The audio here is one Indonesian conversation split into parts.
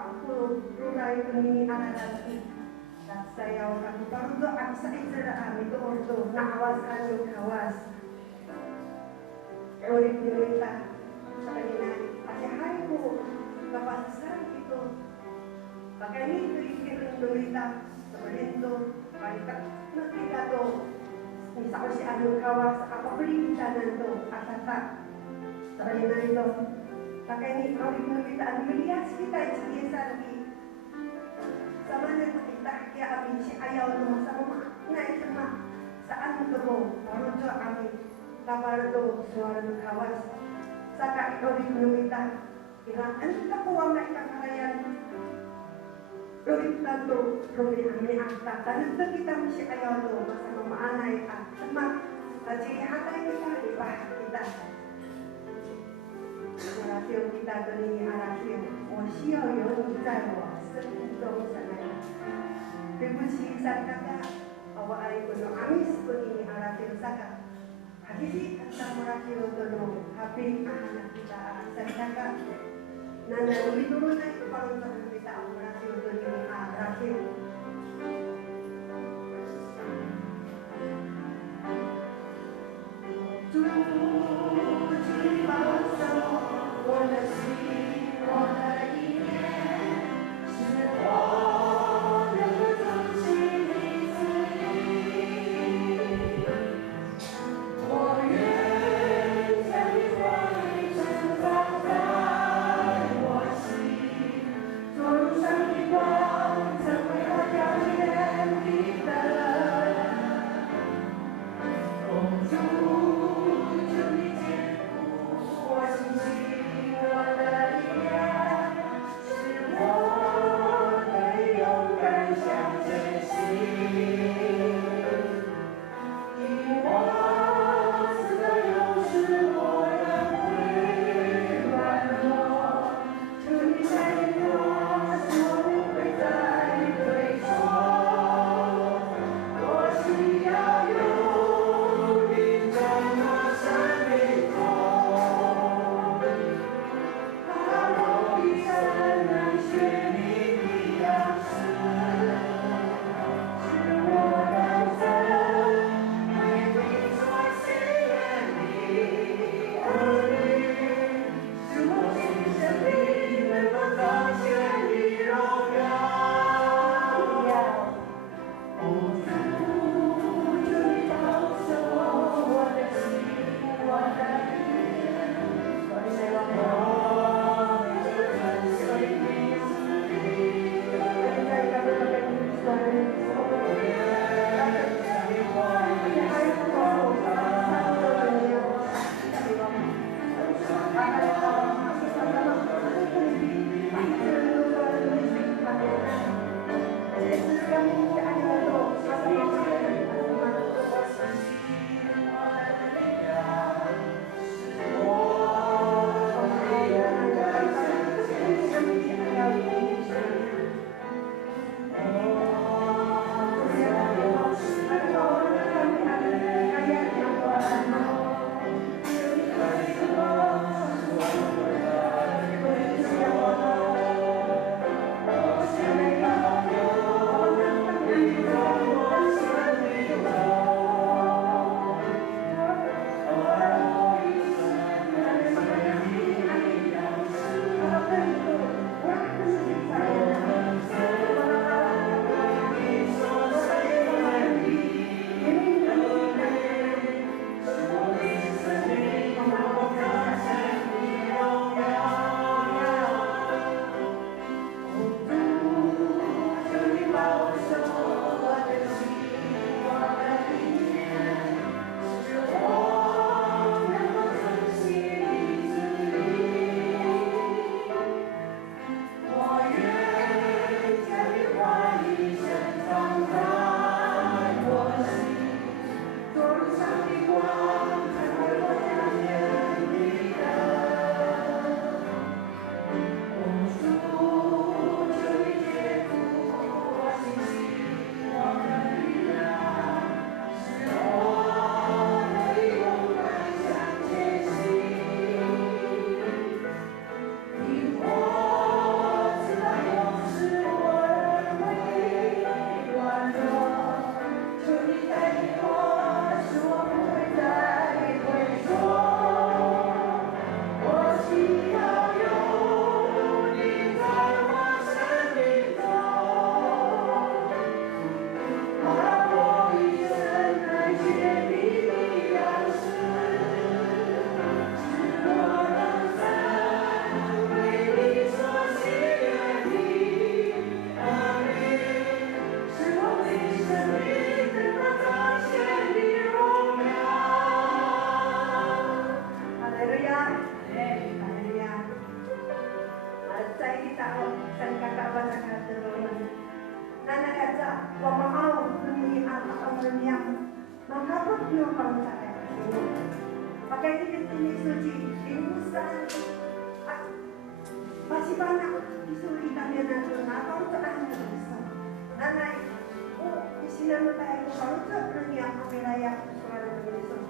aku rurai ini anak lagi. Saya orang baru tu aku saya itu untuk nak awasan yang kawas. Orang kita sebenarnya ada hari ku kawasan itu. Pakai ini tuh kita sebenarnya tu mereka nak kita tu misalnya si anu kawas apa beli kita nanti asal sebenarnya itu. Pakai ini orang kita ambilias kita biasa lagi. Sama dengan kita ya kami si ayah rumah sama naik sama saat itu baru tu kami kabar tu suara kawas saka orang kita bilang entah kuah mereka kalian orang tu orang kami akta dan itu kita si ayah tu sama mama anak sama jadi hati kita ibah kita rasio kita tu ni rasio 我需要有你在我生命中神来 Bibusi sarkaka awa ay kuno amis kunini arafil saka hadisi anta murafil tono habi anak kita sarkaka nana ulituru na ipaluntan kita murafil kunini arafil Tujuh bangsa wala si wala ini semua Wow. Nana kaca, wa mau demi apa yang mengkaput yung pangkaya. Pakai tiket ini suci, dimuskan. Masih banyak isuri kami yang apa untuk anda bisa. Nana, di sini tayo kalau tak dunia kami layak suara Indonesia.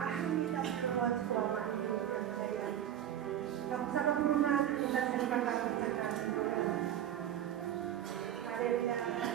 Kita keluar selama ini yang saya. Kamu sama rumah kita sering kakak. Haleluya.